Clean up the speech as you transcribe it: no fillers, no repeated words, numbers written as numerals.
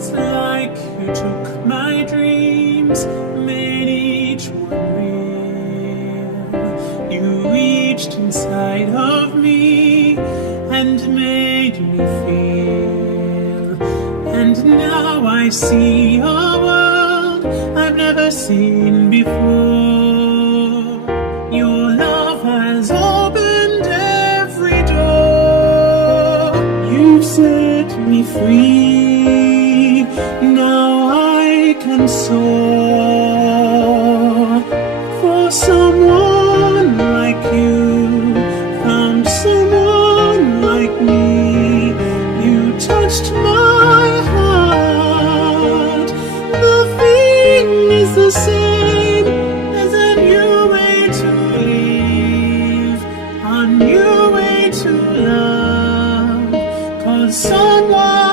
It's like you took my dreams, made each one real. You reached inside of me and made me feel. And now I see a world I've never seen before. Your love has opened every door. You've set me free. Now I can soar. For someone like you, found someone like me. You touched my